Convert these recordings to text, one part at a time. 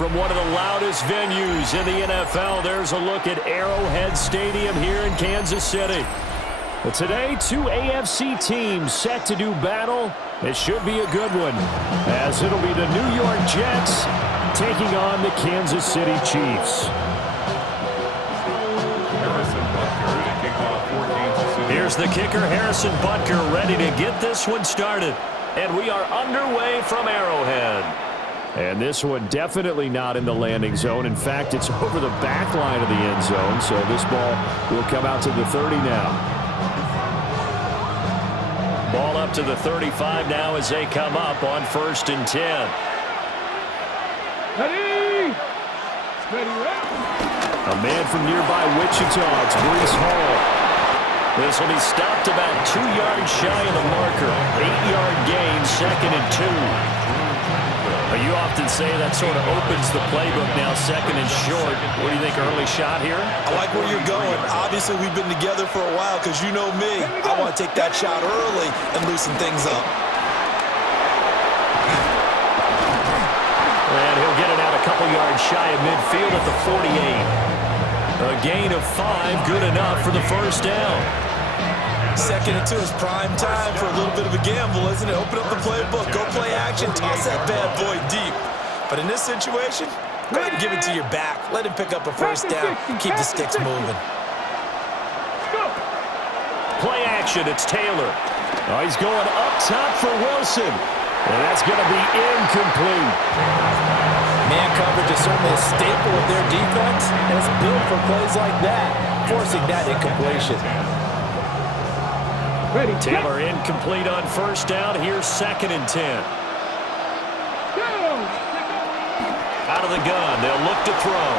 from one of the loudest venues in the NFL. There's a look at Arrowhead Stadium here in Kansas City. But today, two AFC teams set to do battle. It should be a good one, as it'll be the New York Jets taking on the Kansas City Chiefs. Here's the kicker, Harrison Butker, ready to get this one started. And we are underway from Arrowhead. And this one definitely not in the landing zone. In fact, it's over the back line of the end zone. So this ball will come out to the 30 now. Ball up to the 35 now as they come up on 1st and 10. Ready? A man from nearby Wichita, it's Breece Hall. This will be stopped about 2 yards shy of the marker. 8-yard gain, 2nd and 2. You often say that sort of opens the playbook now, 2nd and short. What do you think, early shot here? I like where you're going. Obviously, we've been together for a while because you know me. I want to take that shot early and loosen things up. And he'll get it out a couple yards shy of midfield at the 48. A gain of 5, good enough for the first down. 2nd and 2 is prime time for a little bit of a gamble, isn't it? Open up the playbook, go play action, toss that bad boy deep. But in this situation, go ahead and give it to your back. Let him pick up a first down. Keep the sticks moving. Play action, it's Taylor. Oh, he's going up top for Wilson. And that's going to be incomplete. Man coverage is certainly a staple of their defense, and it's built for plays like that, forcing that incompletion. Ready. Taylor incomplete on first down. Here's 2nd and 10. Out of the gun. They'll look to throw.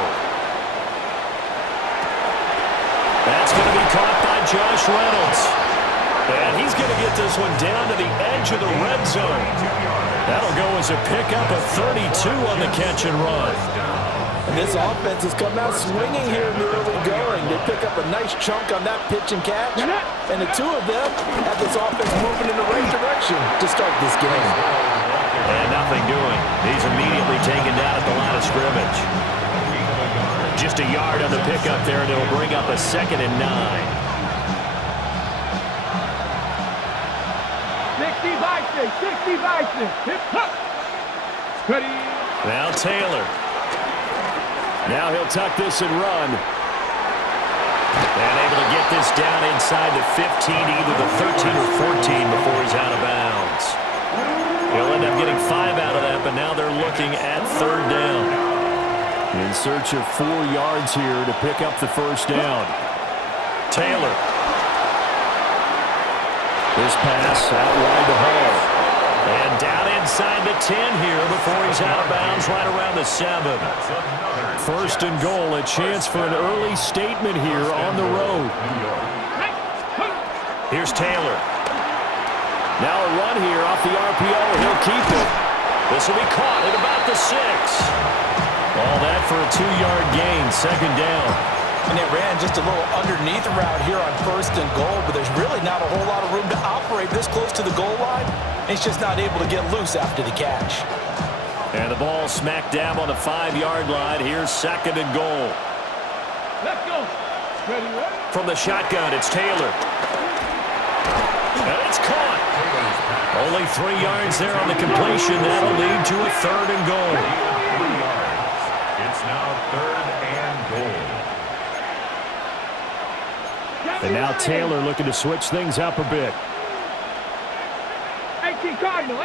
That's going to be caught by Josh Reynolds. And he's going to get this one down to the edge of the red zone. That'll go as a pickup of 32 on the catch and run. And this offense has come out swinging here in the early going. They pick up a nice chunk on that pitch and catch. And the two of them have this offense moving in the right direction to start this game. And nothing doing. He's immediately taken down at the line of scrimmage. Just a yard on the pickup there, and it'll bring up a 2nd and 9. 60 hip hop. Ready. Now Taylor. Now he'll tuck this and run. And able to get this down inside the 15, either the 13 or 14 before he's out of bounds. He'll end up getting 5 out of that, but now they're looking at 3rd down. In search of 4 yards here to pick up the first down. Taylor. This pass out wide to Hall. And down inside the 10 here before he's out of bounds right around the 7. 1st and goal, a chance for an early statement here on the road. Here's Taylor. Now a run here off the RPO. He'll keep it. This will be caught at about the 6. All that for a 2-yard gain, 2nd down. And they ran just a little underneath route here on 1st and goal, but there's really not a whole lot of room to operate this close to the goal line. He's just not able to get loose after the catch. And the ball smack dab on the 5-yard line. Here's 2nd and goal. Let's go. Ready. From the shotgun, it's Taylor. And it's caught. Only 3 yards there on the completion. That'll lead to a 3rd and goal. It's now 3rd and goal. And now Taylor looking to switch things up a bit. 18 Cardinal.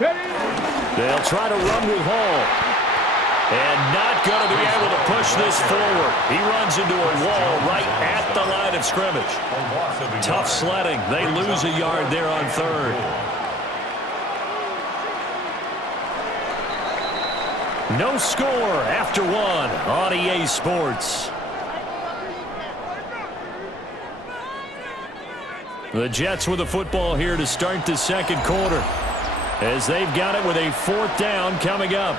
Ready. They'll try to run with Hall. And not going to be able to push this forward. He runs into a wall right at the line of scrimmage. Tough sledding. They lose a yard there on 3rd. No score after 1 on EA Sports. The Jets with the football here to start the 2nd quarter, as they've got it with a 4th down coming up.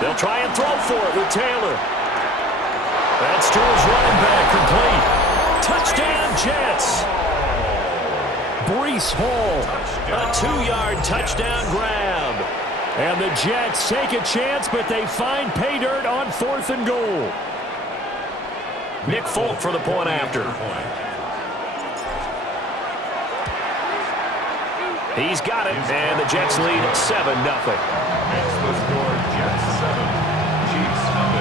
They'll try and throw for it with Taylor. That's to his running back, complete. Touchdown, Jets. Breece Hall, a 2-yard touchdown grab. And the Jets take a chance, but they find pay dirt on 4th and goal. Nick Folk for the point after. He's got it, and the Jets lead 7-0. Next was your Jets 7, Chiefs 0.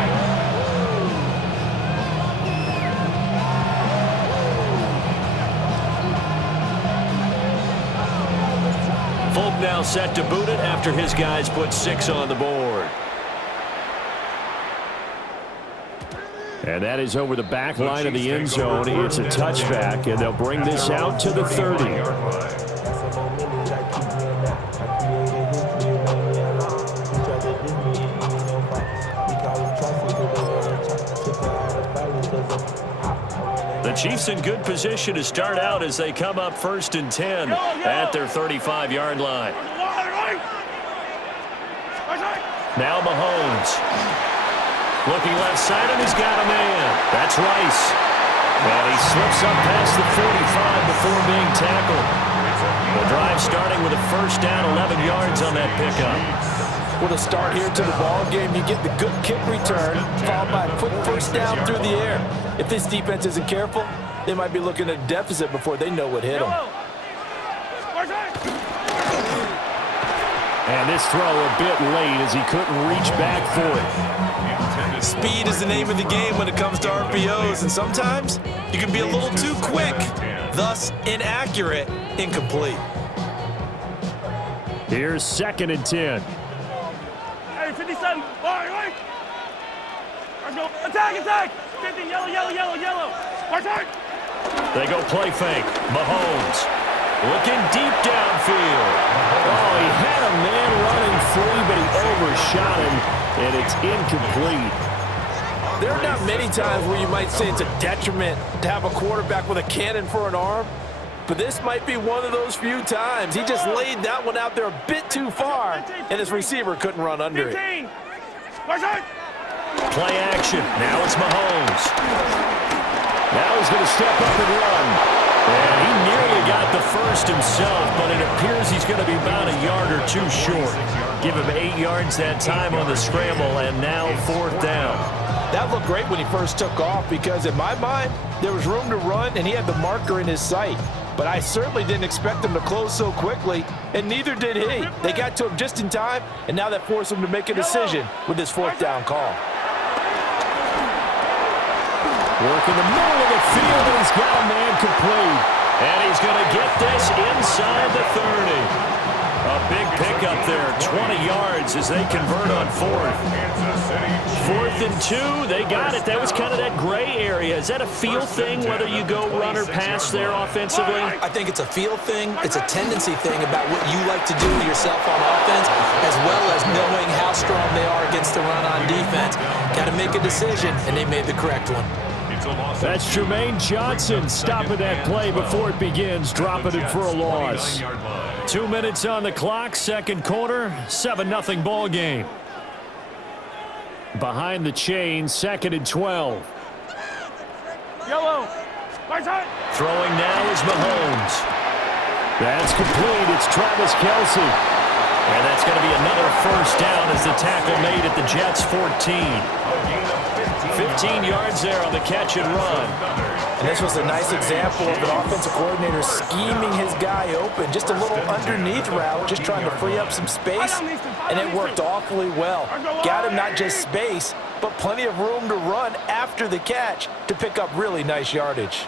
Folk now set to boot it after his guys put 6 on the board. And that is over the back line of the end zone. It's a touchback, and they'll bring this out to the 30. The Chiefs in good position to start out as they come up 1st and 10 at their 35-yard line. Now Mahomes. Looking left side, and he's got a man. That's Rice. And he slips up past the 45 before being tackled. The drive starting with a 1st down, 11 yards on that pickup. With a start here to the ball game, you get the good kick return, followed by a quick 1st down through the air. If this defense isn't careful, they might be looking at a deficit before they know what hit them. And this throw a bit late as he couldn't reach back for it. Speed is the name of the game when it comes to RPOs, and sometimes you can be a little too quick, thus inaccurate, incomplete. Here's 2nd and 10. Hey, 57. Right. Let's go. Attack. 15. Yellow. Attack. They go play fake. Mahomes looking deep downfield. Oh, he had a man running free, but he overshot him, and it's incomplete. There are not many times where you might say it's a detriment to have a quarterback with a cannon for an arm, but this might be one of those few times. He just laid that one out there a bit too far, and his receiver couldn't run under it. Play action. Now it's Mahomes. Now he's going to step up and run. And he nearly got the first himself, but it appears he's going to be about a yard or 2 short. Give him 8 yards that time on the scramble, and now 4th down. That looked great when he first took off because, in my mind, there was room to run, and he had the marker in his sight. But I certainly didn't expect him to close so quickly, and neither did he. They got to him just in time, and now that forced him to make a decision with this 4th down call. Work in the middle of the field, and he's got a man complete. And he's going to get this inside the 30. A big pickup there, 20 yards as they convert on 4th. 4th and 2, they got it. That was kind of that gray area. Is that a feel thing, whether you go run or pass there offensively? I think it's a feel thing. It's a tendency thing about what you like to do yourself on offense, as well as knowing how strong they are against the run on defense. Got to make a decision, and they made the correct one. That's Jermaine Johnson stopping that play before it begins, dropping it for a loss. 2 minutes on the clock, 2nd quarter, 7-0 ball game. Behind the chain, 2nd and 12. Yellow. Throwing now is Mahomes. That's complete. It's Travis Kelce. And that's going to be another 1st down as the tackle made at the Jets' 14. 15 yards there on the catch and run. And this was a nice example of an offensive coordinator scheming his guy open. Just a little underneath route, just trying to free up some space, and it worked awfully well. Got him not just space, but plenty of room to run after the catch to pick up really nice yardage.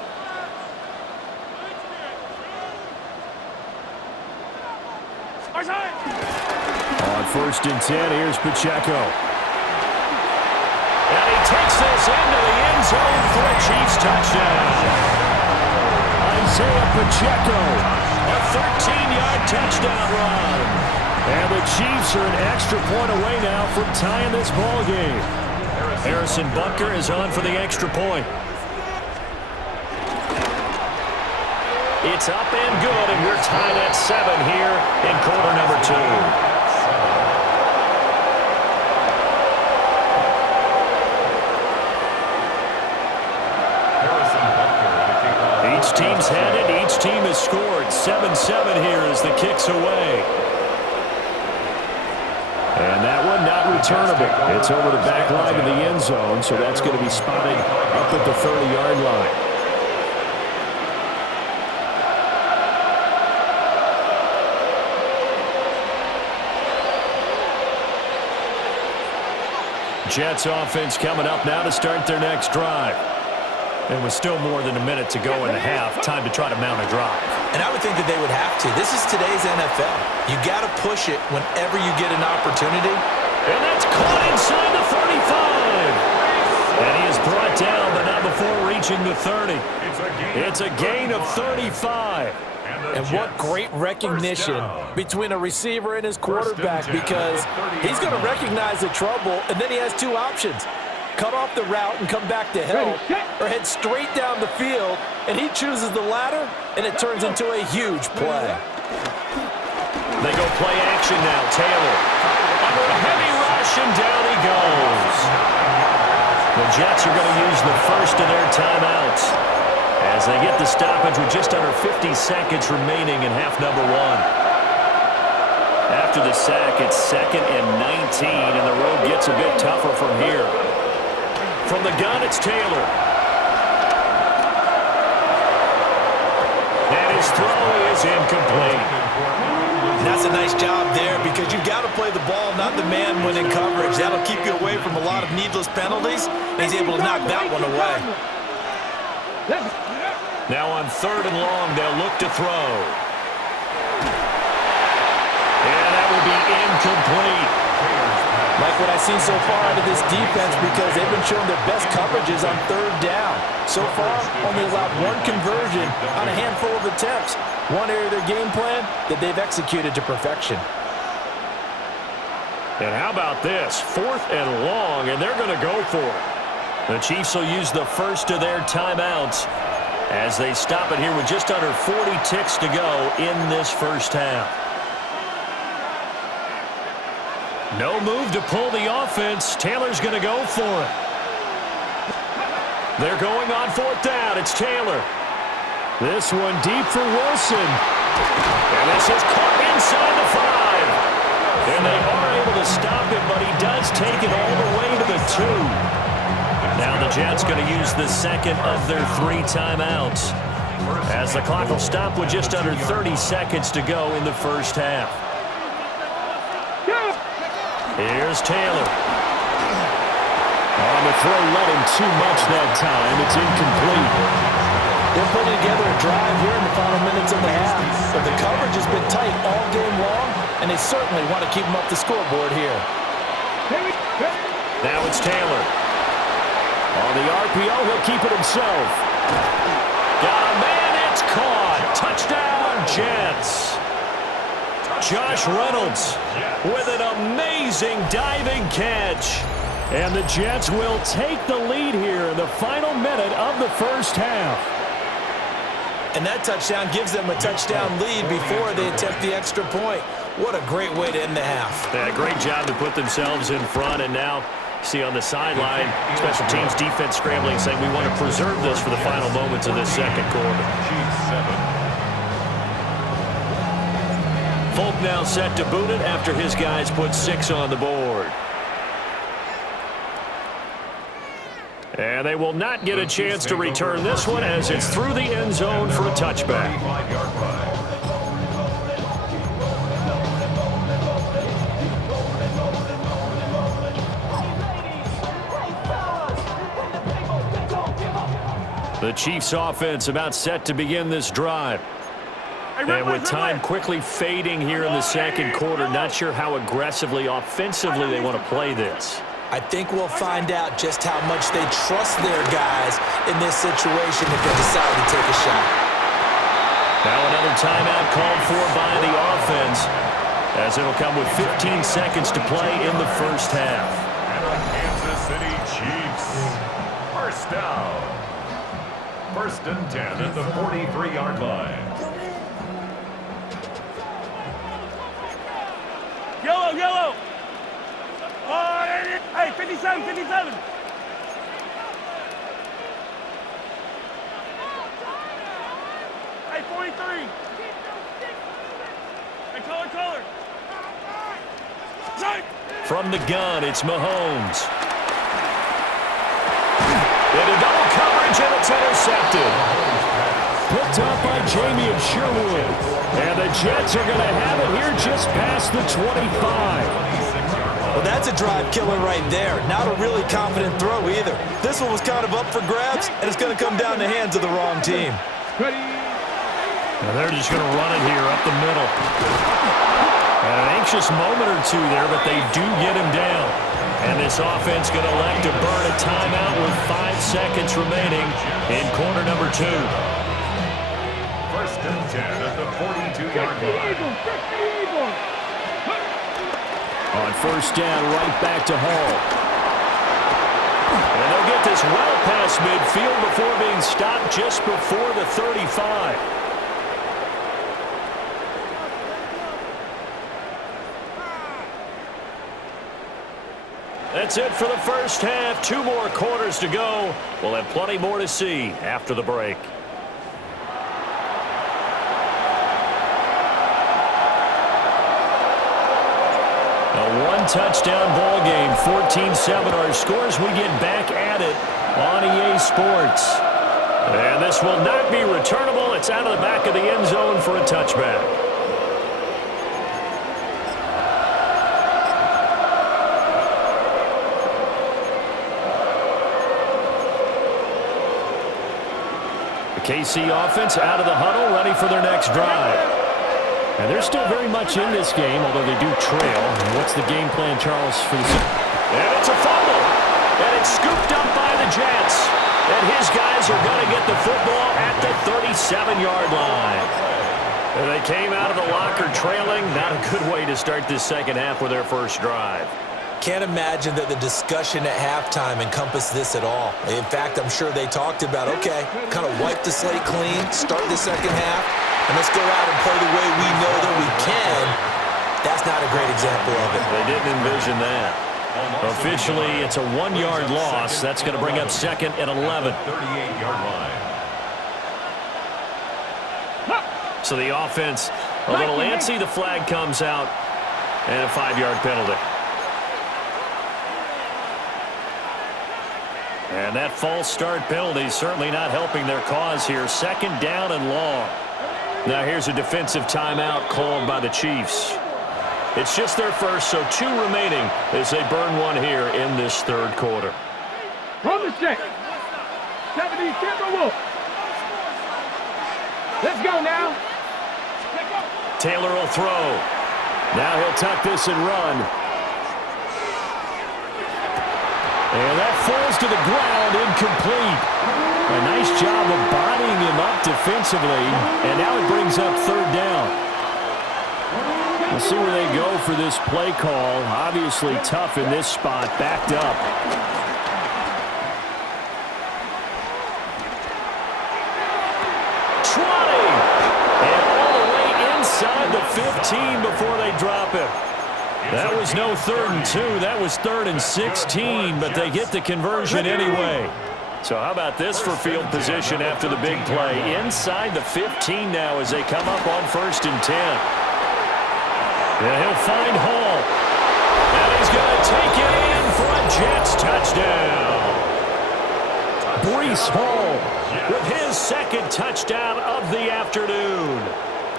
On 1st and 10, here's Pacheco. And he takes this into the end zone for a Chiefs touchdown. Isaiah Pacheco, a 13-yard touchdown run. And the Chiefs are an extra point away now from tying this ball game. Harrison Butker is on for the extra point. It's up and good, and we're tied at 7 here in quarter number 2. Each team's headed. Each team has scored. 7-7 here as the kick's away. And that one not returnable. It's over the back line of the end zone, so that's going to be spotted up at the 30-yard line. Jets offense coming up now to start their next drive. And with still more than a minute to go in the half, time to try to mount a drive. And I would think that they would have to. This is today's NFL. You got to push it whenever you get an opportunity. And that's caught inside the 35. And he is brought down, but not before reaching the 30. It's a gain of 35. And what great recognition between a receiver and his quarterback, because he's going to recognize the trouble, and then he has two options. Cut off the route and come back to help, or head straight down the field, and he chooses the latter, and it turns into a huge play. They go play action now. Taylor under a heavy rush, and down he goes. The Jets are going to use the first of their timeouts as they get the stoppage with just under 50 seconds remaining in half number one. After the sack, it's 2nd and 19, and the road gets a bit tougher from here. From the gun, it's Taylor. And his throw is incomplete. And that's a nice job there, because you've got to play the ball, not the man when in coverage. That'll keep you away from a lot of needless penalties. And he's able to knock that one away. Now on 3rd and long, they'll look to throw. And that will be incomplete. Like what I've seen so far out of this defense, because they've been showing their best coverages on 3rd down. So far, only allowed one conversion on a handful of attempts. One area of their game plan that they've executed to perfection. And how about this? 4th and long, and they're going to go for it. The Chiefs will use the first of their timeouts as they stop it here with just under 40 ticks to go in this first half. No move to pull the offense. Taylor's going to go for it. They're going on 4th down. It's Taylor. This one deep for Wilson. And this is caught inside the 5. And they are able to stop it, but he does take it all the way to the 2. Now the Jets going to use the second of their 3 timeouts as the clock will stop with just under 30 seconds to go in the first half. Here's Taylor. On the throw, let him too much that time. It's incomplete. They're putting together a drive here in the final minutes of the half. But the coverage has been tight all game long, and they certainly want to keep them up the scoreboard here. Now it's Taylor. On the RPO, he'll keep it himself. Got a man, it's caught. Touchdown, Jets. Josh Reynolds with an amazing diving catch. And the Jets will take the lead here in the final minute of the first half. And that touchdown gives them a touchdown lead before they attempt the extra point. What a great way to end the half. Yeah, great job to put themselves in front, and now see on the sideline, special teams defense scrambling, saying we want to preserve this for the final moments of this second quarter. Folk now set to boot it after his guys put 6 on the board. And they will not get a chance to return this one as it's through the end zone for a touchback. The Chiefs offense about set to begin this drive. And with time quickly fading here in the second quarter, not sure how aggressively, offensively they want to play this. I think we'll find out just how much they trust their guys in this situation if they decide to take a shot. Now another timeout called for by the offense, as it'll come with 15 seconds to play in the first half. And the Kansas City Chiefs. First down. 1st and 10 at the 43-yard line. Yellow, yellow. Hey, 57, 57. From the gun, it's Mahomes. Into double coverage, and it's intercepted. Picked up by Jamie of Sherwood. And the Jets are going to have it here just past the 25. Well, that's a drive killer right there. Not a really confident throw either. This one was kind of up for grabs, and it's going to come down the hands of the wrong team. And they're just going to run it here up the middle. And an anxious moment or two there, but they do get him down. And this offense going to elect to burn a timeout with 5 seconds remaining in quarter number 2. First and 10 at the 42-yard line. On first down, right back to Hall. And they'll get this well past midfield before being stopped just before the 35. That's it for the first half. 2 more quarters to go. We'll have plenty more to see after the break. A 1-touchdown ball game, 14-7 our scores. We get back at it on EA Sports. And this will not be returnable. It's out of the back of the end zone for a touchback. The KC offense out of the huddle, ready for their next drive. And they're still very much in this game, although they do trail. And what's the game plan, Charles, for this? And it's a fumble. And it's scooped up by the Jets. And his guys are going to get the football at the 37-yard line. And they came out of the locker trailing. Not a good way to start this second half with their first drive. Can't imagine that the discussion at halftime encompassed this at all. In fact, I'm sure they talked about, okay, kind of wipe the slate clean, start the second half, and let's go out and play the way we know that we can. That's not a great example of it. They didn't envision that. Officially, it's a 1-yard loss. That's going to bring up second and 11. 38-yard line. So the offense a little antsy. The flag comes out, and a 5-yard penalty. And that false start penalty certainly not helping their cause here. Second down and long. Now here's a defensive timeout called by the Chiefs. It's just their first, so 2 remaining as they burn one here in this third quarter. From the check. 70, Timberwolf. Let's go now. Taylor will throw. Now he'll tuck this and run. And that falls to the ground, incomplete. A nice job of bodying him up defensively, and now it brings up third down. We'll see where they go for this play call. Obviously tough in this spot, backed up. And all the way inside the 15 before they drop him. That was no 3rd and 2. That was 3rd and 16, but they get the conversion anyway. So how about this for field position after the big play? Inside the 15 now as they come up on 1st and 10. Yeah, he'll find Hall. And he's going to take it in for a Jets touchdown. Breece Hall with his 2nd touchdown of the afternoon.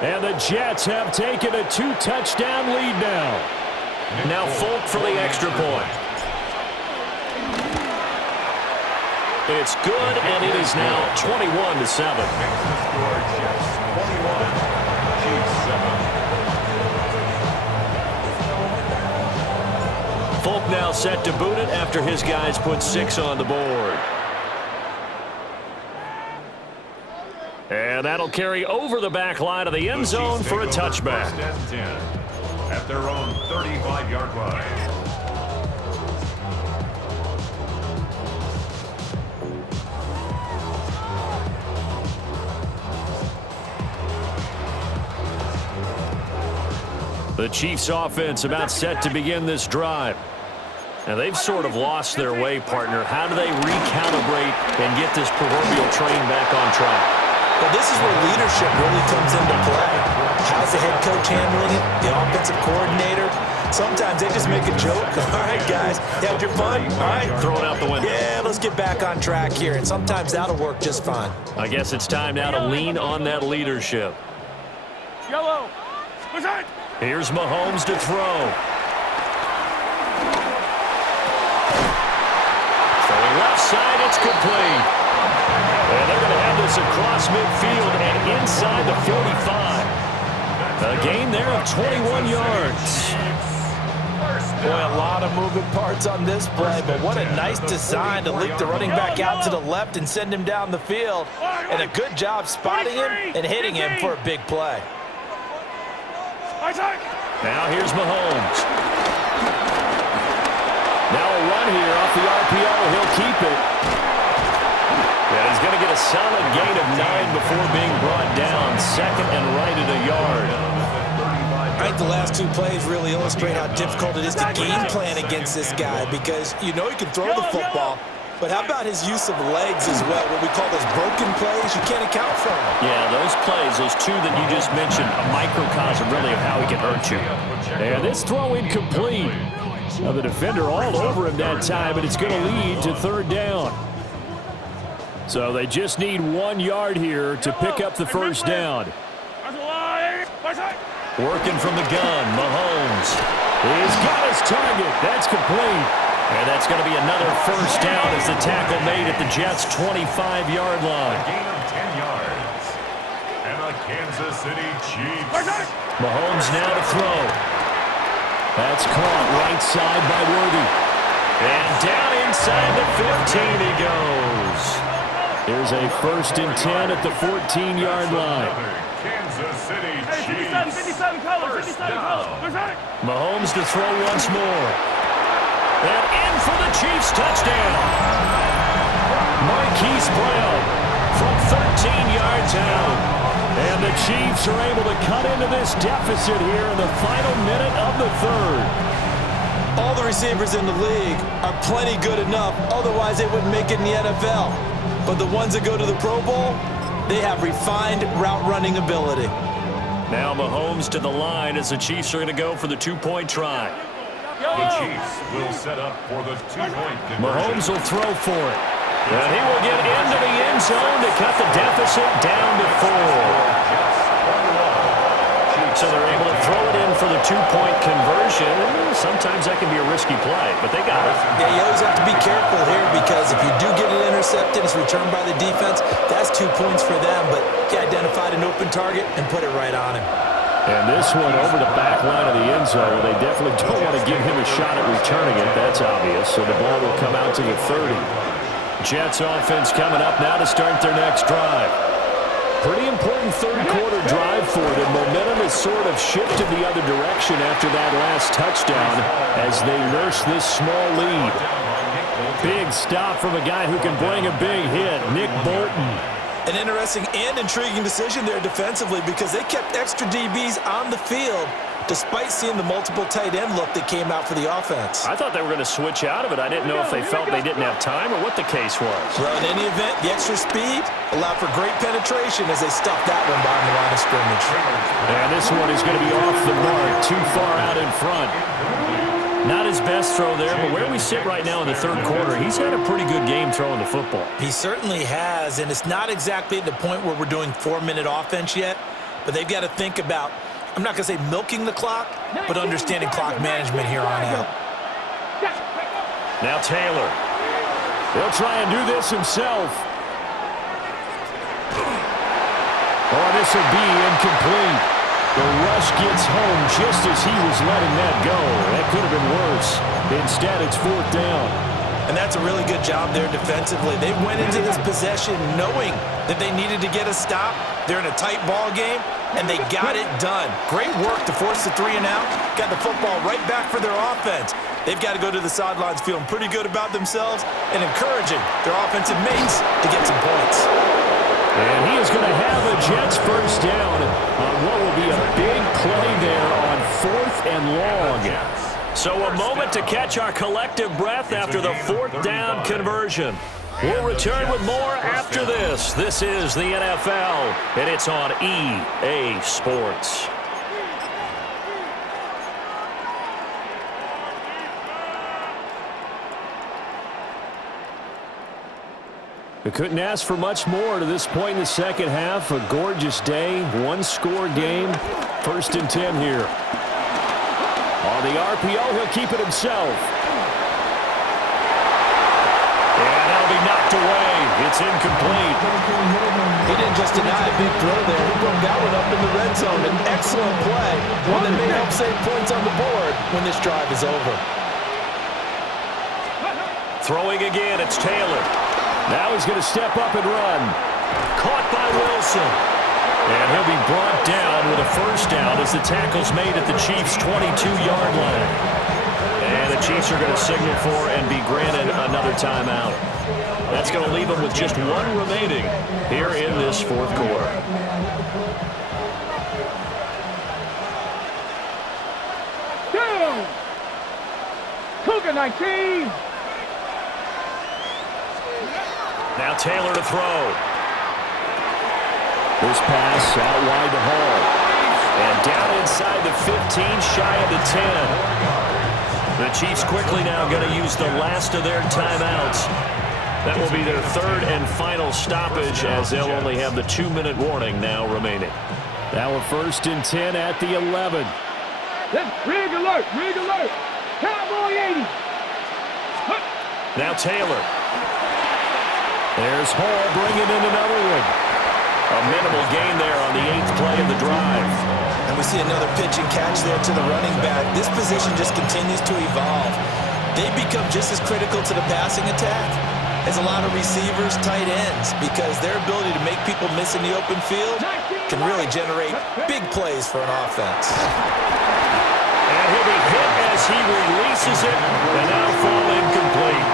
And the Jets have taken a 2-touchdown lead now. Now Folk for the extra point. It's good, and it is now 21-7. Makes the score Jets 21, Chiefs 7. Folk now set to boot it after his guys put 6 on the board. And that'll carry over the back line of the end zone for a touchback. 1st and 10 at their own 35-yard line. The Chiefs offense about set to begin this drive. Now they've sort of lost their way, partner. How do they recalibrate and get this proverbial train back on track? Well, this is where leadership really comes into play. How's the head coach handling it? The offensive coordinator? Sometimes they just make a joke. All right, guys, you had your fun? All right. Throw it out the window. Yeah, let's get back on track here, and sometimes that'll work just fine. I guess it's time now to lean on that leadership. Yellow. Here's Mahomes to throw. Throwing left side, it's complete. And they're going to have this across midfield and inside the 45. A gain there of 21 yards. Boy, a lot of moving parts on this play, but what a nice design to leak the running back out to the left and send him down the field. And a good job spotting him and hitting him for a big play. Now here's Mahomes. Now a run here off the RPO. He'll keep it. And he's going to get a solid gain of 9 before being brought down. Second and right at a yard. I think the last two plays really illustrate how difficult it is to game plan against this guy because you know he can throw the football, but how about his use of legs as well? What we call those broken plays, you can't account for them. Yeah, those plays, those two that you just mentioned, a microcosm really of how he can hurt you. And this throw incomplete. Now the defender all over him that time, and it's going to lead to third down. So they just need 1 yard here to pick up the first down. Working from the gun, Mahomes. He's got his target. That's complete. And that's going to be another first down as the tackle made at the Jets' 25-yard line. A gain of 10 yards. And the Kansas City Chiefs. Mahomes now to throw. That's caught right side by Worthy. And down inside the 15 he goes. Here's a 1st and 10 at the 14-yard line. Kansas City Chiefs. 57 colors, 57 colors. Mahomes to throw once more. And in for the Chiefs touchdown. Marquise Brown from 13 yards out. And the Chiefs are able to cut into this deficit here in the final minute of the third. All the receivers in the league are plenty good enough, otherwise they wouldn't make it in the NFL. But the ones that go to the Pro Bowl, they have refined route running ability. Now Mahomes to the line as the Chiefs are going to go for the 2-point try. The Chiefs will set up for the 2-point conversion. Mahomes will throw for it. And he will get into the end zone to cut the deficit down to 4. So they're able to throw it in for the 2-point conversion. Sometimes that can be a risky play, but they got it. Yeah, you always have to be careful here because if you do get it intercepted, it's returned by the defense, that's 2 points for them. But he identified an open target and put it right on him. And this one over the back line of the end zone. They definitely don't want to give him a shot at returning it. That's obvious. So the ball will come out to the 30. Jets offense coming up now to start their next drive. Pretty important third-quarter drive for them. Momentum has sort of shifted the other direction after that last touchdown as they nurse this small lead. Big stop from a guy who can bring a big hit, Nick Bolton. An interesting and intriguing decision there defensively because they kept extra DBs on the field despite seeing the multiple tight end look that came out for the offense. I thought they were going to switch out of it. I didn't know if they felt they didn't have time or what the case was. Well, in any event, the extra speed allowed for great penetration as they stuffed that one behind the line of scrimmage. And this one is going to be off the mark, too far out in front. Not his best throw there, but where we sit right now in the third quarter, he's had a pretty good game throwing the football. He certainly has, and it's not exactly at the point where we're doing 4-minute offense yet, but they've got to think about, I'm not going to say milking the clock, but understanding clock management here on out. Now Taylor. He'll try and do this himself. Oh, this will be incomplete. The rush gets home just as he was letting that go. That could have been worse. Instead, it's 4th down. And that's a really good job there defensively. They went into this possession knowing that they needed to get a stop. They're in a tight ball game, and they got it done. Great work to force the 3 and out. Got the football right back for their offense. They've got to go to the sidelines feeling pretty good about themselves and encouraging their offensive mates to get some points. And he is going to have a Jets first down on what will be a big play there on 4th and long. So a moment to catch our collective breath after the 4th down conversion. We'll return with more after this. This is the NFL, and it's on EA Sports. They couldn't ask for much more to this point in the second half. A gorgeous day, one-score game. 1st and 10 here. On the RPO, he'll keep it himself. And that'll be knocked away. It's incomplete. He didn't just deny a big throw there. He broke that one up in the red zone. An excellent play. One that may help save points on the board when this drive is over. Throwing again, it's Taylor. Now he's going to step up and run. Caught by Wilson. And he'll be brought down with a first down as the tackle's made at the Chiefs' 22-yard line. And the Chiefs are going to signal for and be granted another timeout. That's going to leave them with just one remaining here in this fourth quarter. Cougar 19. Now Taylor to throw. This pass out wide to Hall. And down inside the 15, shy of the 10. The Chiefs quickly now going to use the last of their timeouts. That will be their third and final stoppage as they'll only have the 2-minute warning now remaining. Now a 1st and 10 at the 11. Rig alert, rig alert. Cowboy 80. Now Taylor. There's Hall bringing in another one. A minimal gain there on the 8th play of the drive. And we see another pitch and catch there to the running back. This position just continues to evolve. They become just as critical to the passing attack as a lot of receivers, tight ends, because their ability to make people miss in the open field can really generate big plays for an offense. And he'll be hit as he releases it, and now fall incomplete.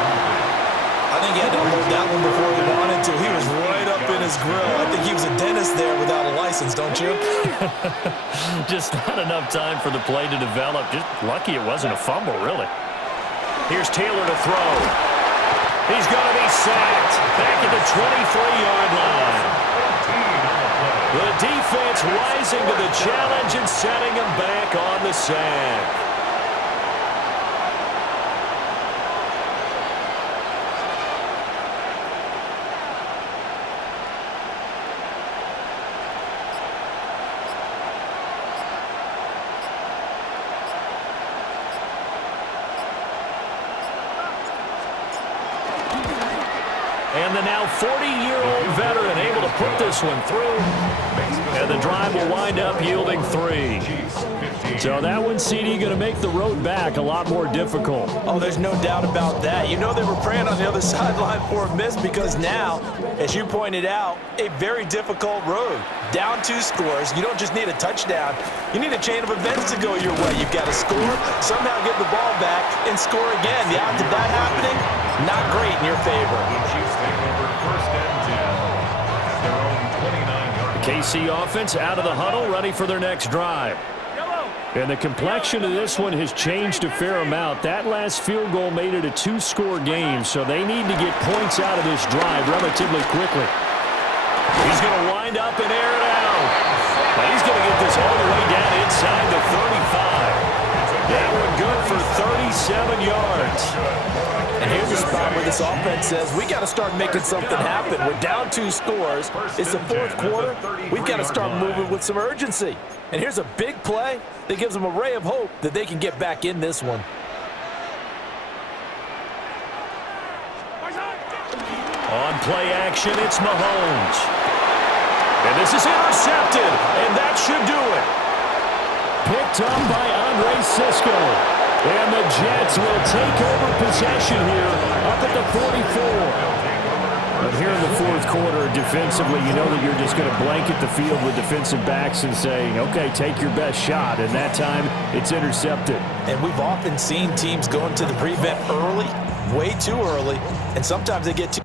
I think he had to hold that one before he wanted to. He was right up in his grill. I think he was a dentist there without a license, don't you? Just not enough time for the play to develop. Just lucky it wasn't a fumble, really. Here's Taylor to throw. He's going to be sacked back at the 23-yard line. The defense rising to the challenge and setting him back on the sack. And the now 40-year-old veteran able to put this one through. And the drive will wind up yielding 3. So that one, CD, going to make the road back a lot more difficult. Oh, there's no doubt about that. You know they were praying on the other sideline for a miss because now, as you pointed out, a very difficult road. Down 2 scores. You don't just need a touchdown. You need a chain of events to go your way. You've got to score, somehow get the ball back, and score again. The odds of that happening, not great in your favor. The KC offense out of the huddle, ready for their next drive. And the complexion of this one has changed a fair amount. That last field goal made it a 2-score game, so they need to get points out of this drive relatively quickly. He's going to wind up and air it out. But he's going to get this all the way down inside the 35. That one good for 37 yards. And here's a spot where this offense says, we got to start making something happen. We're down 2 scores. It's the fourth quarter. We've got to start moving with some urgency. And here's a big play that gives them a ray of hope that they can get back in this one. On play action, it's Mahomes. And this is intercepted, and that should do it. Picked up by Andre Cisco. And the Jets will take over possession here up at the 44. But here in the fourth quarter, defensively, you know that you're just going to blanket the field with defensive backs and say, okay, take your best shot. And that time, it's intercepted. And we've often seen teams go into the prevent early, way too early, and sometimes they get too